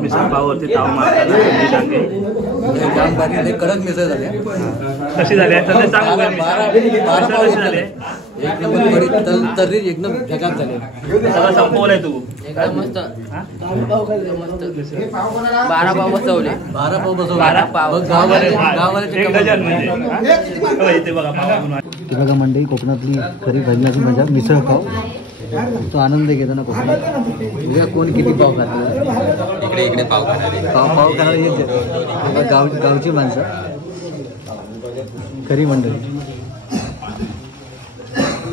मिसळ पाववरती ताव मारतात कडक मिसळ झाले. कशी झाली कशी झाले एक नंबर तर्री एकदम जगात झाले. सगळं संपवलंय तू एकदम मस्त. 12 पाव बसवले. 12 पाव बसवले. 12 पाव गावाला एक डझन म्हणजे इथे बघा पाव. ती बघा मंडळी कोकणातली खरी भजनाची मजा मिसळ पाव. तो आनंद घेतो ना कोकणात. बघा कोण किती पाव खातात. इकडे इकडे पाव खाणारे पाव खाणार हेच गावची माणसं खरी मंडळी.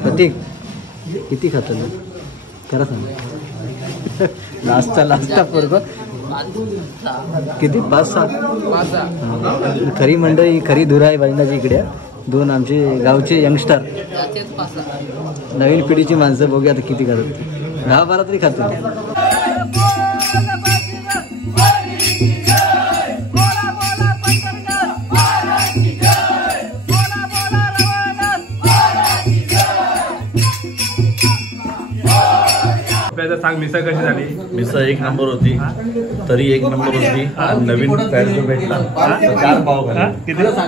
प्रत्येक किती खातात खरं सांग. लास्टचा पोरग किती 5-6 खरी मंडळी खरी धुरा आहे भजनाची इकडे. 2 आमचे गावचे यंगस्टर नवीन पिढीची माणसं बघूया आता किती खातात. 10-12 तरी खातात. सांग मिसळ कशी झाली. मिसळ एक नंबर होती. तरी एक नंबर होती. नवीन पॅर जो भेटला 4 पाव खाल्ले. किती 4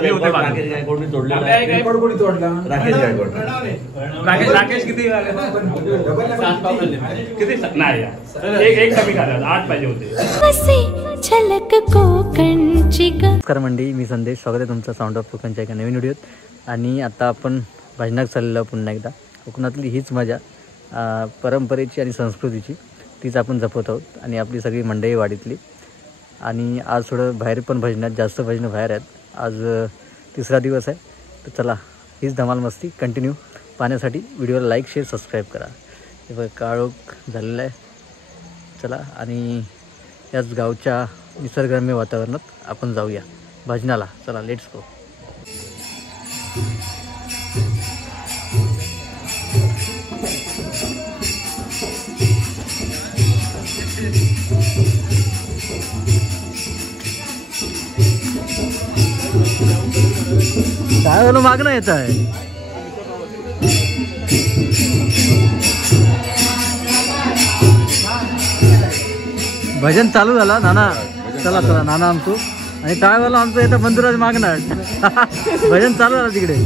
मी होते. राकेश गायकवाडने तोडलेला. राकेश गायकवाड राकेश किती किती नाही एक कमी खाल्ला. 8 पाहिजे होते. नमस्कार मंडळी, मी संदेश. स्वागत आहे तुमचं साऊंड ऑफ कोकणच्या एका नवीन व्हिडिओत. आणि आता आपण भजनात चाललेलो पुन्हा एकदा. कोकणातली हीच मजा परंपरेची आणि संस्कृतीची तीच आपण जपत आहोत. आणि आपली सगळी मंडळी वाडीतली. आणि आज थोडं बाहेर पण भजनात जास्त भजनं बाहेर आहेत. आज 3रा दिवस आहे. तर चला हीच धमाल मस्ती कंटिन्यू पाहण्यासाठी व्हिडिओला लाईक शेअर सबस्क्राईब करा. हे बघ काळोख झालेला आहे. चला आणि याच गावच्या निसर्गरम्य वातावरणात आपण जाऊया भजनाला. चला लेट्स गो. काय झालं मागणं येत आहे. भजन चालू झाला नाना. चला चला नाना आमचं आणि टाळवाला आमचं येतं मंदिरात मागणार. भजन चालू झालं तिकडे.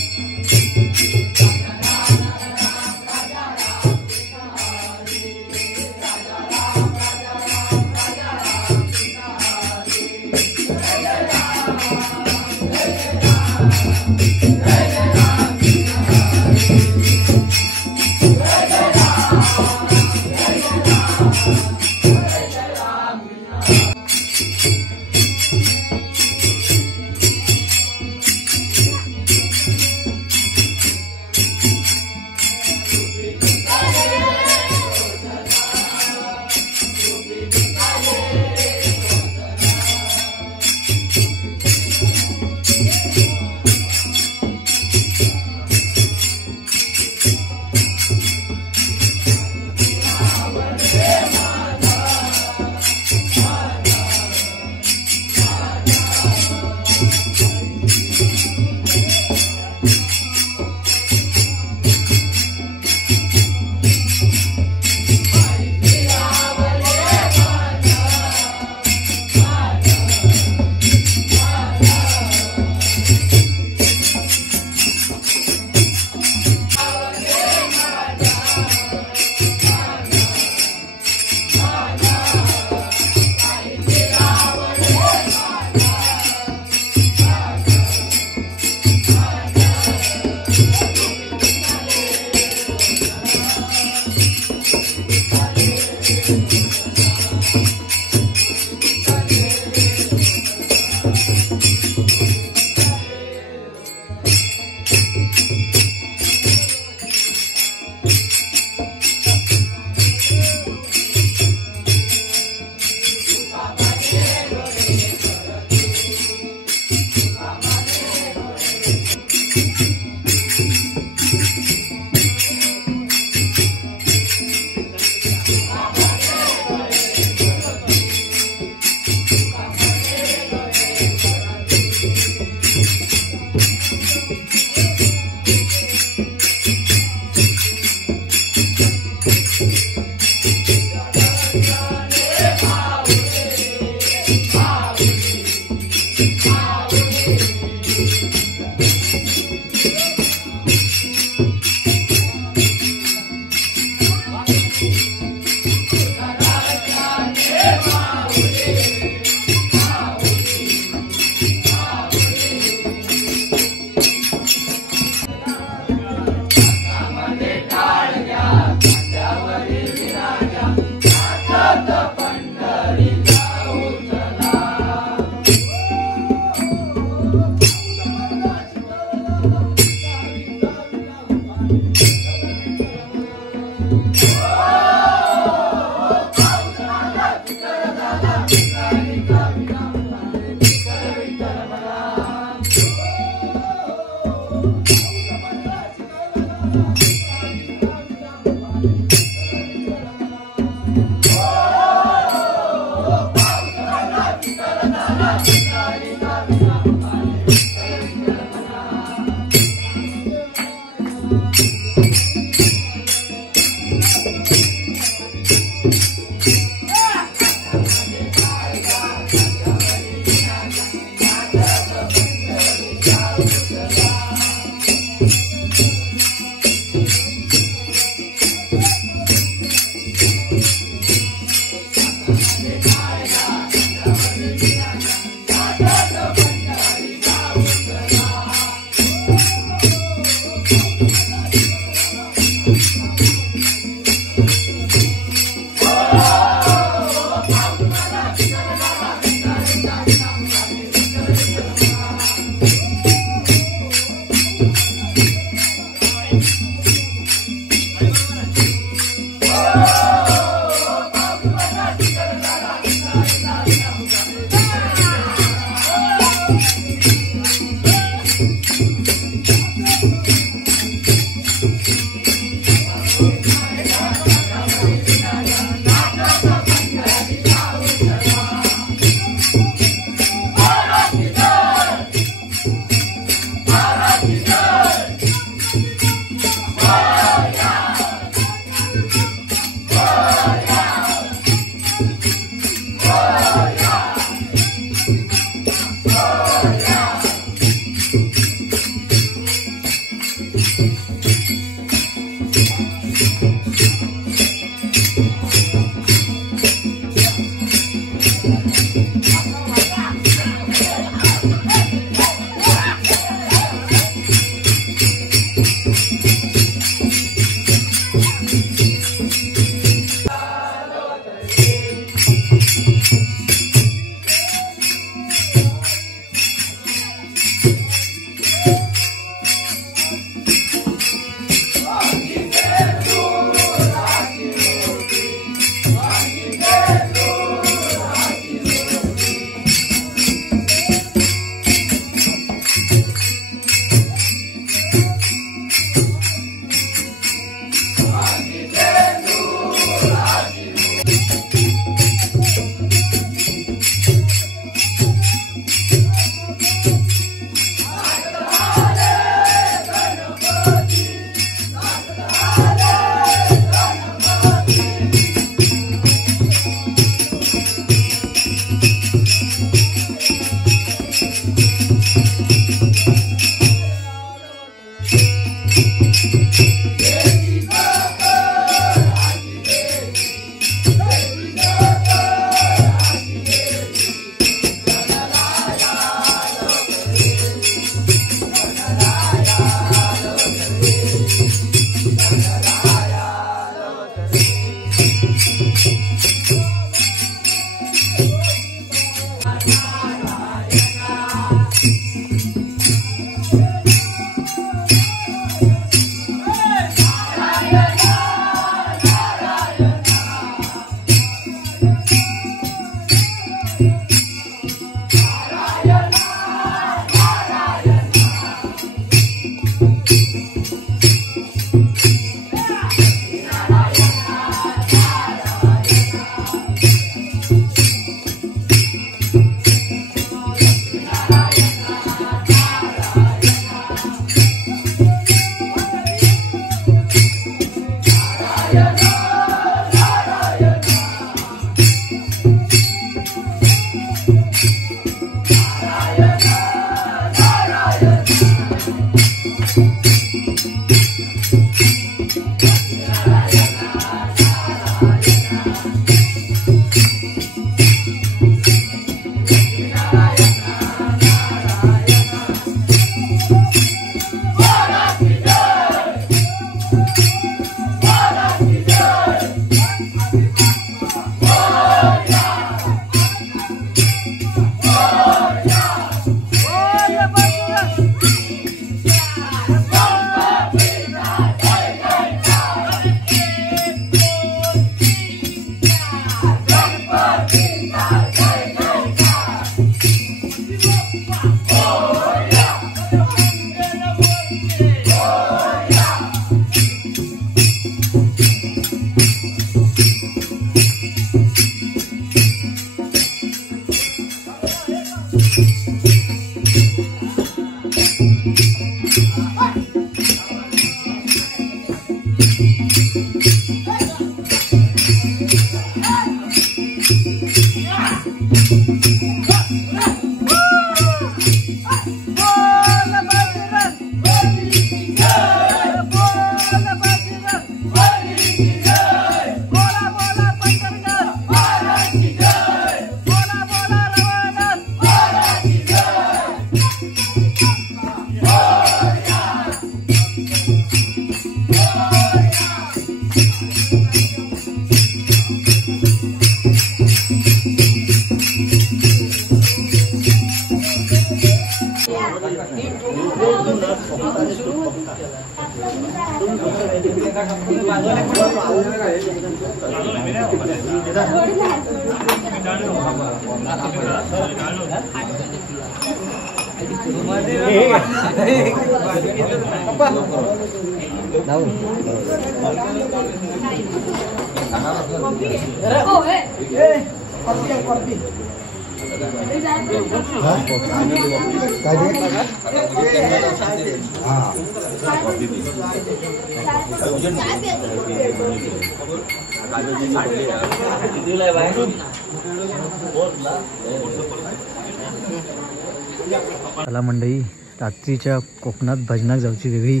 चला मंडळी, रात्रीच्या कोकणात भजनाक जाऊची वेगळी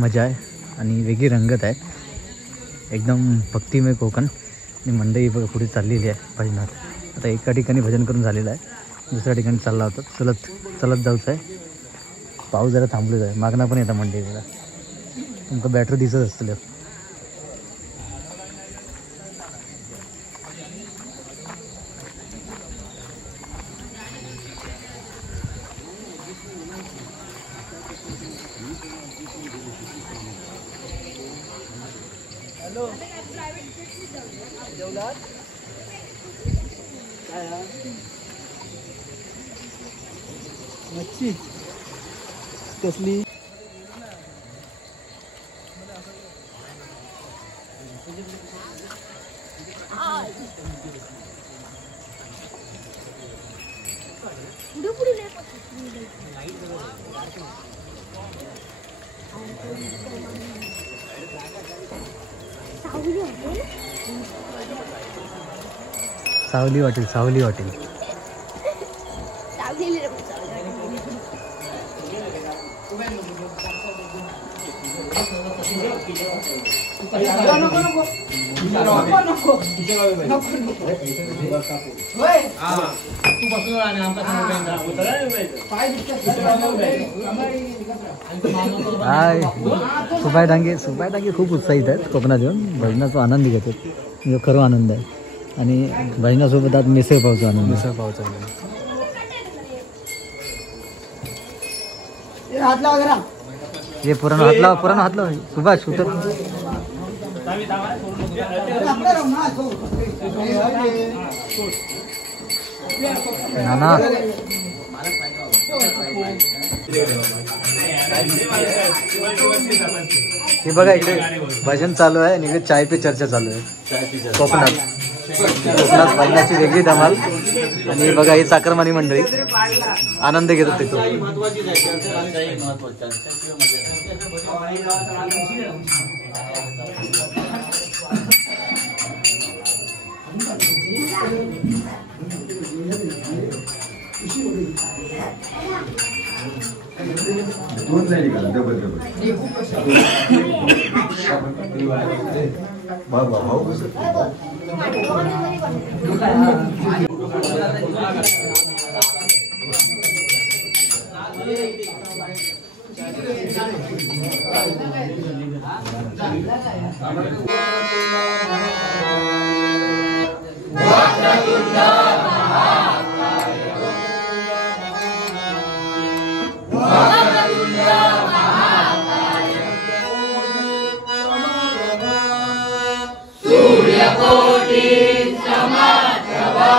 मजा आहे आणि वेगळी रंगत आहे. एकदम भक्तिमय कोकण. आणि मंडळी बघा पुढे चाललेली आहे भजनात. आता एका ठिकाणी भजन करून झालेलं आहे, दुसऱ्या ठिकाणी चालला होता. चलत जाऊचं आहे. पाऊस जरा थांबलेच आहे. मागणं पण येतं मंडळी. जरा तुमका बॅटरी दिसत असतलं. मच्छी कसली? सावली हॉटेल, सावली हॉटेल. सुबाय डांगे खूप उत्साहित आहेत. कोकणात येऊन भजनाचा आनंद घेतात. म्हणजे खरं आनंद आहे. आणि भजनासोबत आज मिसळ पावचा आनंद. मिसळ पावचा हे पुराण हातला सुभाष उतर. नाना हे बघा, इकडे भजन चालू आहे आणि इकडे चाय पे चर्चा चालू आहे. कोकणात भजनाची वेगळी धमाल. आणि बघा ही चाकरमानी मंडळी आनंद घेतात तिथं. सूर्यकोटि समप्रभा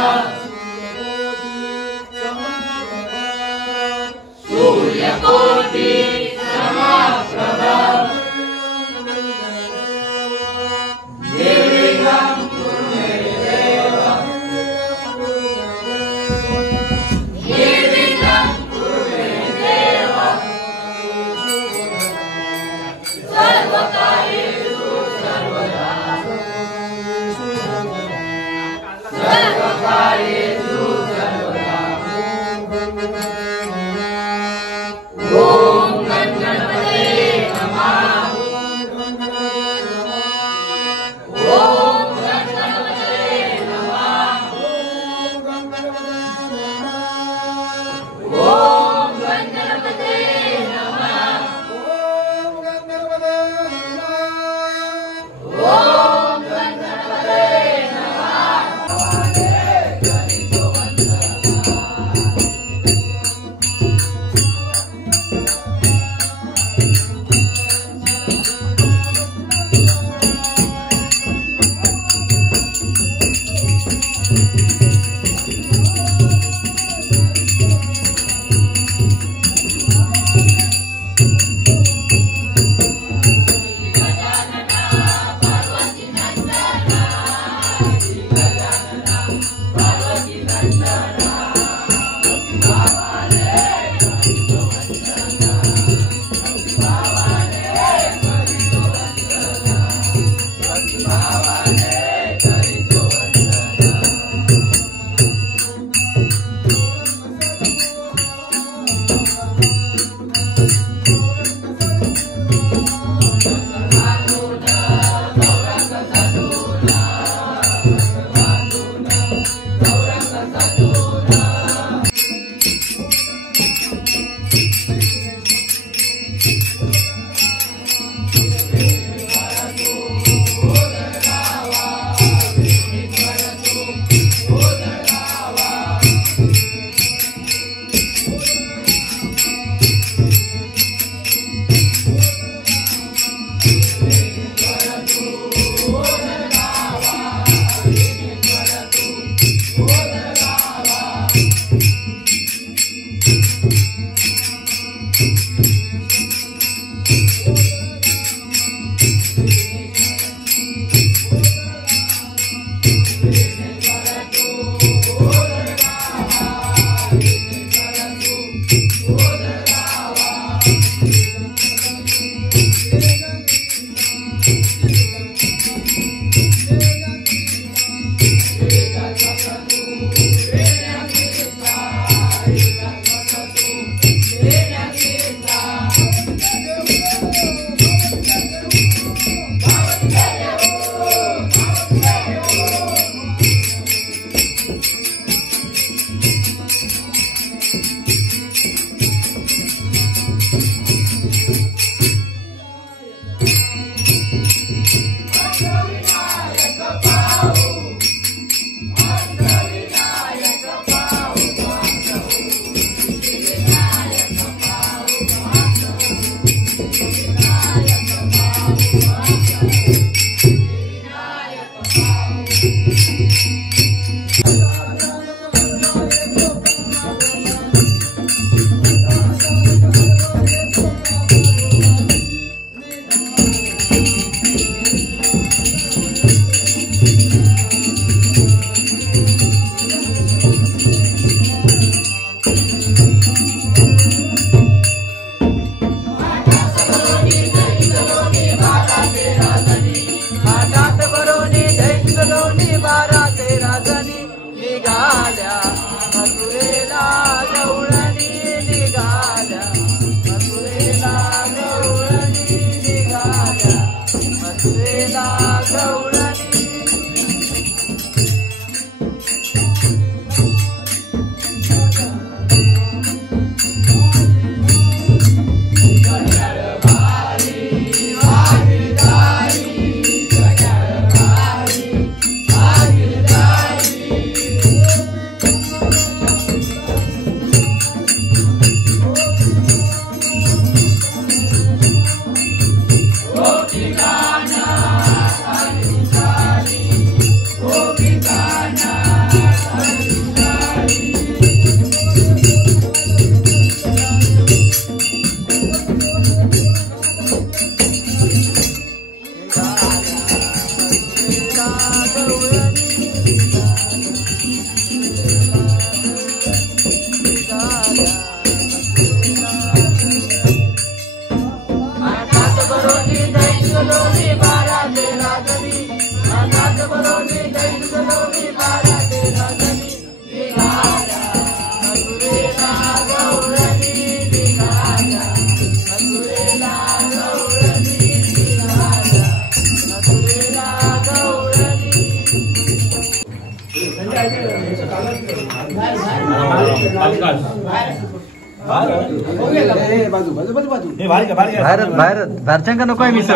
बाहेरच्यांका नको आहे मिसळ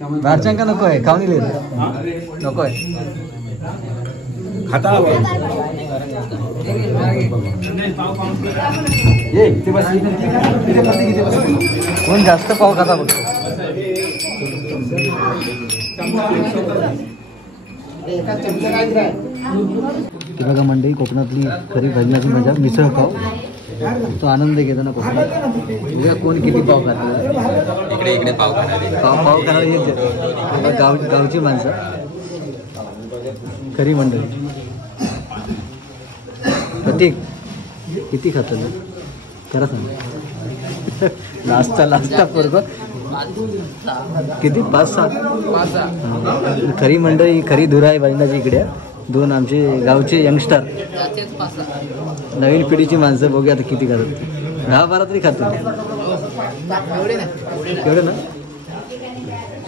बाहेरच्यांका नको आहे खाऊन येईल नको आहे खाता कोण जास्त पाव खाता बघ बघा मंडळी कोकणातली खरी भजनाची मजा मिसळ पाव तो आनंद घेताना कोकणात बघा कोण किती पाव खातात इकडे इकडे पाव पाव खाणार हेच गावची माणसं खरी मंडळी प्रतीक किती खातात खरं सांग लास्टचा पोरग किती 5-6 खरी मंडळी खरी धुरा आहे भजनाची इकडे दोन आमचे गावचे यंगस्टर नवीन पिढीची माणसं बघूया आता किती खातात 10-12 तरी खातात एवढं ना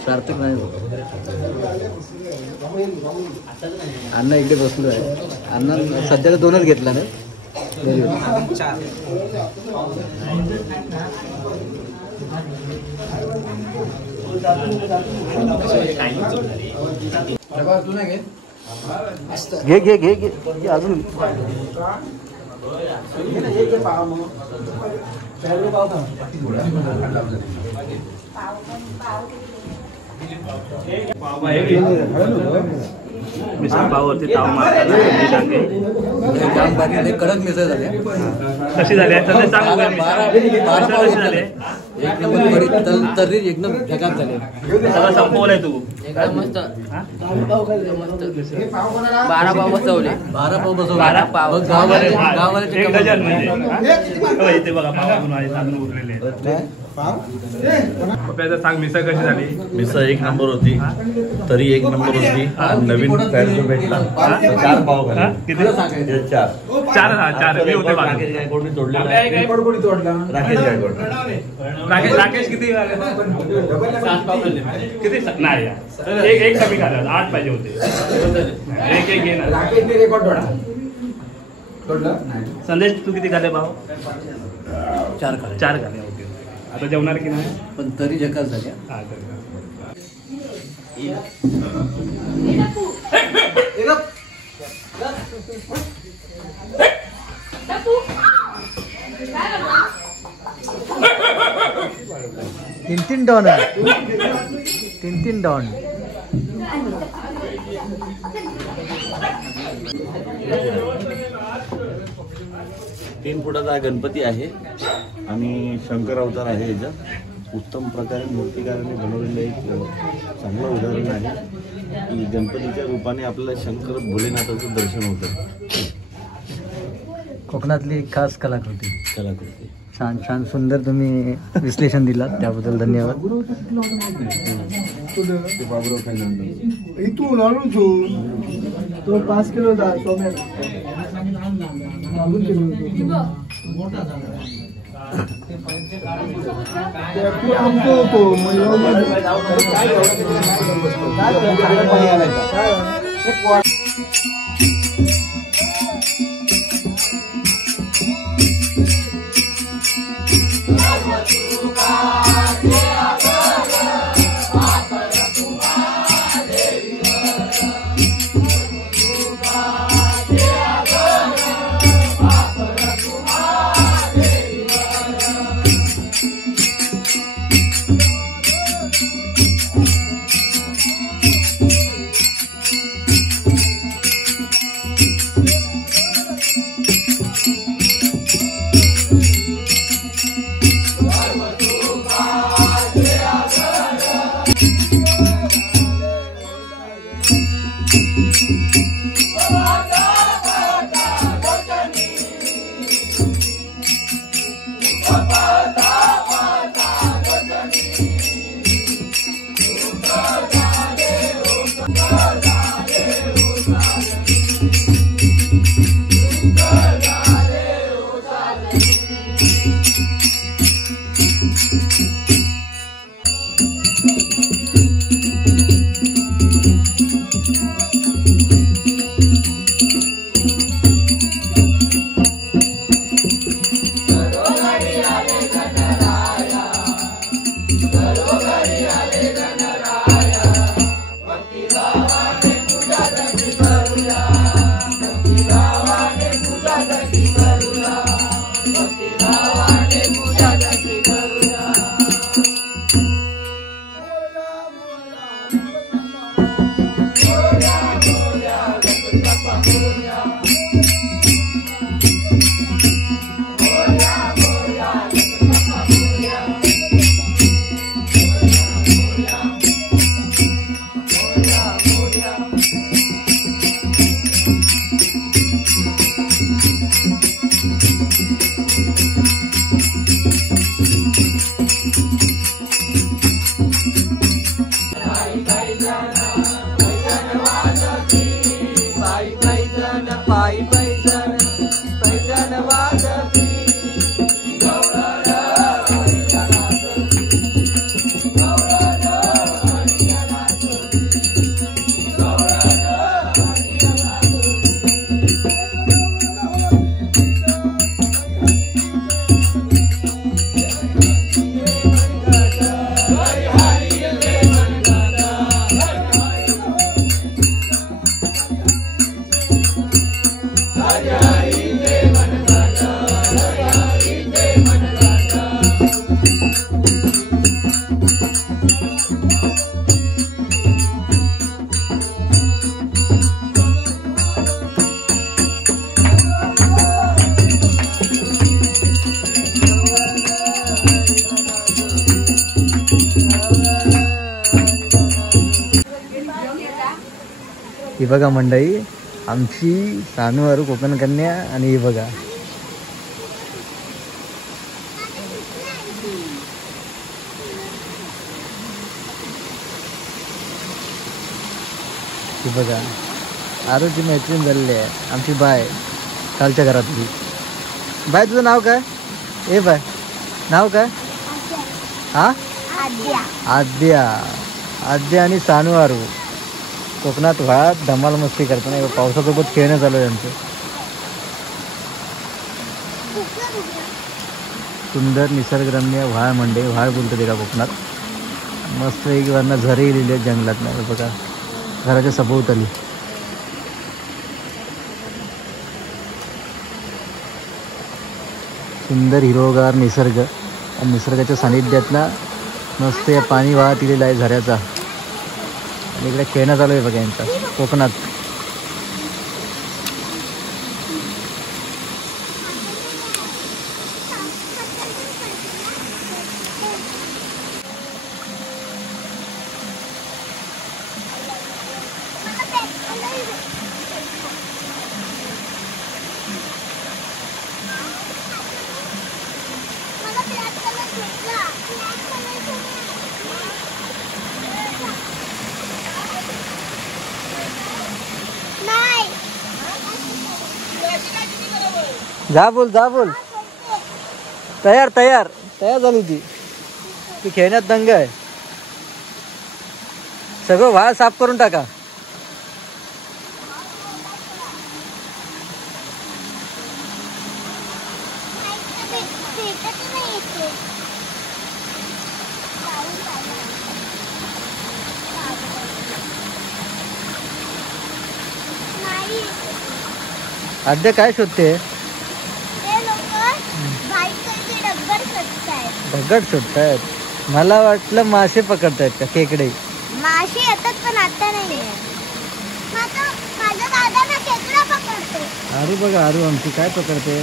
सार्थक नाही अण्णा इकडे बसलो आहे. अण्णा सध्याला 2च घेतला ना. Very good. घे घे घे घे घे अजून. मिसळ पाववरती ताव मारताना कडक मिसळ झाले. कशी झाली आहे सांग. 12 कशी झाली एक नंबर तर्री एकदम झकास झाले. सगळं संपवलंय तू. एकदम मस्त. 12 पाव बसवले. 12 पाव बसवले. 12 पाव. गाववाले एक डझन म्हणजे इथे बघा पाव तांदूळ उरलेले. पप्प्याचं सांग मिसळ कशी झाली. मिसळ एक नंबर होती, तरी एक नंबर होती. आणि नवीन तयार जो भेटला 4 पाव हा? घाले. किती 4 मी होते बाजूला. राकेश गायकवाडने तोडलेला आहे. राकेश गायकवाड. राकेश किती किती नाही एक कमी खाल्ला. 8 पाहिजे होते. एक घे ना. संदेश तू किती खाल्ले भाऊ. 4 खाले. 4 खाल्ले. ओके. आता जेवणार की नाही. पण तरी झकास झाल्या. हा तीन डॉन आहे. 3 डॉन. तीन फुटाचा गणपती आहे आणि शंकर अवतार आहे. याच्यात उत्तम प्रकारे मूर्तिकाराने बनवलेलं एक चांगलं उदाहरण आहे की गणपतीच्या रूपाने आपल्याला शंकर भोलेनाथाचं दर्शन होतं. कोकणातली एक खास कलाकृती. कलाकृती. छान छान सुंदर तुम्ही विश्लेषण दिलात त्याबद्दल धन्यवाद. तो 5 किलो ही बघा मंडळी आमची सानू कोकण कन्या. आणि ही बघा ही बघा आरूची मैत्रीण झालेली आहे आमची बाय कालच्या घरातली. बाय तुझं नाव काय? ए बाय नाव काय? हा आद्या. आद्या आणि सानू आरू कोकणात व्हाळात धमाल मस्ती करताना पावसासोबत खेळणं चालू आहे त्यांचं. सुंदर निसर्गरम्य व्हाळ मंडे व्हाळ बोलतो ते का कोकणात. मस्त एक वरनं झरे लिहिले आहेत जंगलात नाही बघा घराच्या सभोवताली. सुंदर हिरवगार निसर्ग आणि निसर्गाच्या सानिध्यातला मस्त या पाणी वाहत दिलेला आहे झऱ्याचा. आणि इकडे खेळणं चालू आहे बघा यांचा कोकणात. जा बोल तयार तयार तयार झाली ती खेळण्यात दंग आहे. सगळं व्हाळ साफ करून टाका. आद्या काय शोधते? दगड शोधतायत. मला वाटलं मासे पकडतायत का खेकडे. मासे येतात पण आता नाही. माझा दादा ना खेकडा पकडतो. आरू बघा आरू आमची काय पकडते.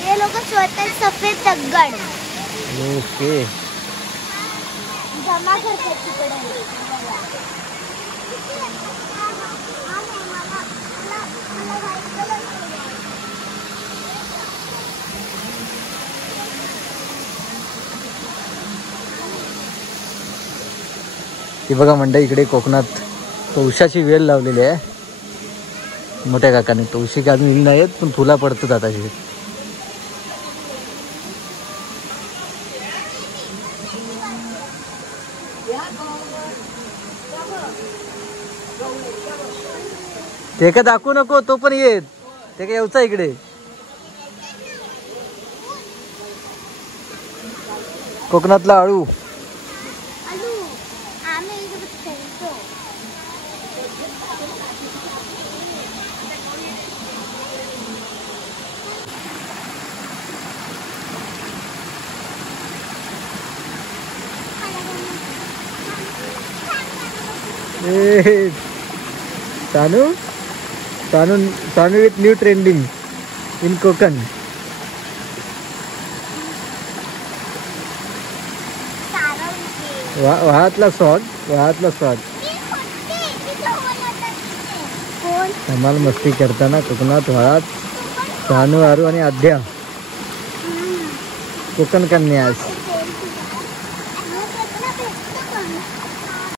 हे लोक स्वतः सफेद दगड ओके जमा करतात तिकडे. ही बघा मंडळी इकडे कोकणात तवशाची वेल लावलेली आहे मोठ्या काकाने. तवशी अजून येईल नाहीत पण फुला पडतात आता. ते का दाखवू नको तो पण येत ते का येऊचा इकडे. कोकणातला आळू सानू सानू सानू with new trending in Konkan. वाहातला स्वाद धमाल मस्ती करताना कोकणात व्हाळात सानू आरू आणि आद्या कोकण कन्या.